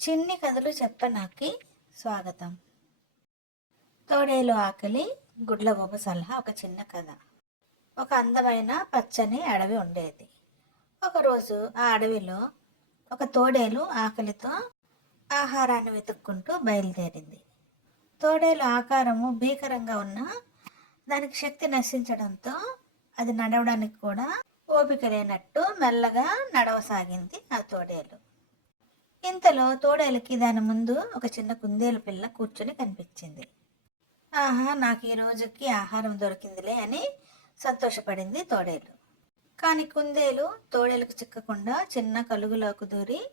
చిన్ని కథలు చెప్పనాకి స్వాగతం. తోడేలు ఆకలి గుడ్లగూబ సలహా. ఒక చిన్న కథ. ఒక అందమైన పచ్చని అడవి ఉండేది. ఒకరోజు ఆ అడవిలో ఒక తోడేలు ఆకలితో ఆహారాన్ని వెతుక్కుంటూ బయలుదేరింది. తోడేలు ఆకారము భీకరంగా ఉన్న దానికి శక్తి నశించడంతో అది నడవడానికి కూడా ఓపిక లేనట్టు మెల్లగా నడవసాగింది ఆ తోడేలు. ఇంతలో తోడేలుకి దాని ముందు ఒక చిన్న కుందేలు పిల్ల కూర్చుని కనిపించింది. ఆహా, నాకు ఈ రోజుకి ఆహారం దొరికిందిలే అని సంతోషపడింది తోడేలు. కానీ కుందేలు తోడేలుకు చిక్కకుండా చిన్న కలుగులోకి దూరి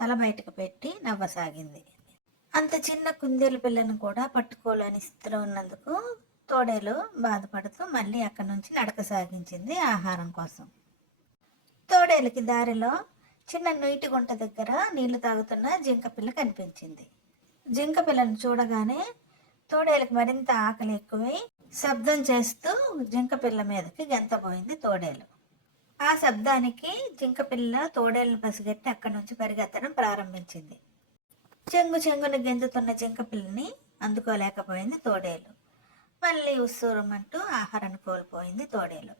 తల బయటకు పెట్టి నవ్వసాగింది. అంత చిన్న కుందేలు పిల్లను కూడా పట్టుకోలేని స్థితిలో ఉన్నందుకు తోడేలు బాధపడుతూ మళ్ళీ అక్కడి నుంచి నడక సాగించింది ఆహారం కోసం. తోడేలుకి దారిలో చిన్న నీటి గుంట దగ్గర నీళ్లు తాగుతున్న జింక పిల్ల కనిపించింది. జింక పిల్లను చూడగానే తోడేలుకి మరింత ఆకలి ఎక్కువై శబ్దం చేస్తూ జింక పిల్ల మీదకి గెంతబోయింది తోడేలు. ఆ శబ్దానికి జింక పిల్ల తోడేలను పసిగట్టి అక్కడి నుంచి పరిగెత్తడం ప్రారంభించింది. చెంగు చెంగును గెంతుతున్న జింక పిల్లని అందుకోలేకపోయింది తోడేలు. మళ్ళీ ఉస్సూరమంటూ ఆహారాన్ని కోల్పోయింది తోడేలు.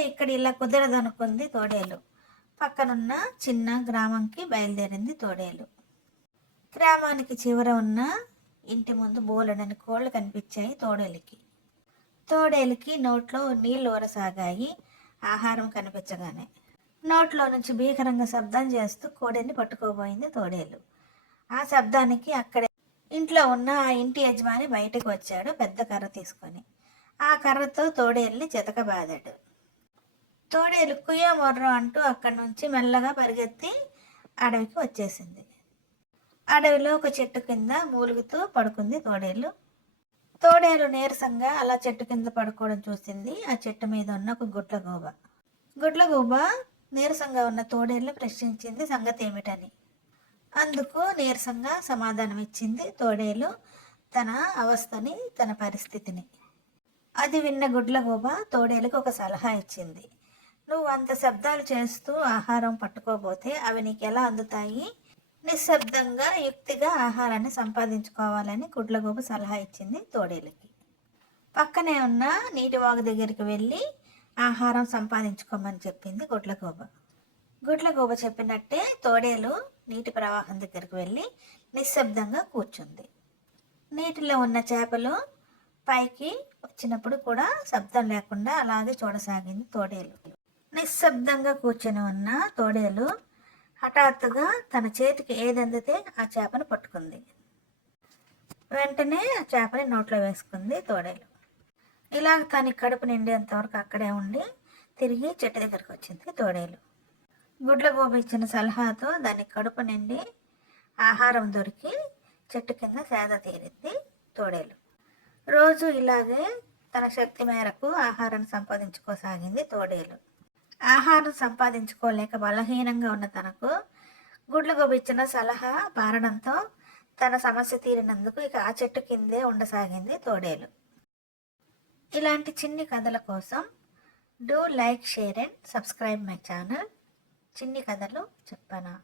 ఇక్కడ ఇలా కుదరదనుకుంది తోడేలు. పక్కనున్న చిన్న గ్రామంకి బయలుదేరింది తోడేలు. గ్రామానికి చివర ఉన్న ఇంటి ముందు బోలెడని కోళ్లు కనిపించాయి తోడేలుకి నోట్లో నీళ్లు ఊరసాగాయి. ఆహారం కనిపించగానే నోట్లో నుంచి భీకరంగా శబ్దం చేస్తూ కోడిని పట్టుకోబోయింది తోడేలు. ఆ శబ్దానికి అక్కడే ఇంట్లో ఉన్న ఆ ఇంటి యజమాని బయటకు వచ్చాడు పెద్ద కర్ర తీసుకొని. ఆ కర్రతో తోడేలుని చితకబాదాడు. తోడేలు కుయ్య మొర్ర అంటూ అక్కడి నుంచి మెల్లగా పరిగెత్తి అడవికి వచ్చేసింది. అడవిలో ఒక చెట్టు కింద మూలుగుతూ పడుకుంది తోడేలు నీరసంగా అలా చెట్టు కింద పడుకోవడం చూసింది ఆ చెట్టు మీద ఉన్న ఒక గుడ్లగూబ నీరసంగా ఉన్న తోడేలు ప్రశ్నించింది సంగతి ఏమిటని. అందుకు నీరసంగా సమాధానం ఇచ్చింది తోడేలు తన అవస్థని, తన పరిస్థితిని. అది విన్న గుడ్లగూబ తోడేలుకు ఒక సలహా ఇచ్చింది. నువ్వు అంత శబ్దాలు చేస్తూ ఆహారం పట్టుకోబోతే అవి నీకు ఎలా అందుతాయి? నిశ్శబ్దంగా యుక్తిగా ఆహారాన్ని సంపాదించుకోవాలని గుడ్లగూబ సలహా ఇచ్చింది తోడేలుకి. పక్కనే ఉన్న నీటి వాగు దగ్గరికి వెళ్ళి ఆహారం సంపాదించుకోమని చెప్పింది గుడ్లగూబ చెప్పినట్టే తోడేలు నీటి ప్రవాహం దగ్గరికి వెళ్ళి నిశ్శబ్దంగా కూర్చుంది. నీటిలో ఉన్న చేపలు పైకి వచ్చినప్పుడు కూడా శబ్దం లేకుండా అలాగే చూడసాగింది తోడేలు. నిశ్శబ్దంగా కూర్చొని ఉన్న తోడేలు హఠాత్తుగా తన చేతికి ఏది అందితే ఆ చేపను పట్టుకుంది. వెంటనే ఆ చేపని నోట్లో వేసుకుంది తోడేలు. ఇలా తన కడుపు నిండేంతవరకు అక్కడే ఉండి తిరిగి చెట్టు దగ్గరికి వచ్చింది తోడేలు. గుడ్లగూబ ఇచ్చిన సలహాతో దాని కడుపు నిండి ఆహారం దొరికి చెట్టు కింద సేద తీరింది తోడేలు. రోజు ఇలాగే తన శక్తి మేరకు ఆహారాన్ని సంపాదించుకోసాగింది తోడేలు. ఆహారం సంపాదించుకోలేక బలహీనంగా ఉన్న తనకు గుడ్లగూబ ఇచ్చిన సలహా పారడంతో తన సమస్య తీరినందుకు ఆ చెట్టు కిందే ఉండసాగింది తోడేలు. ఇలాంటి చిన్ని కథల కోసం do like, share and subscribe my channel. చిన్ని కథలు చెప్పనా.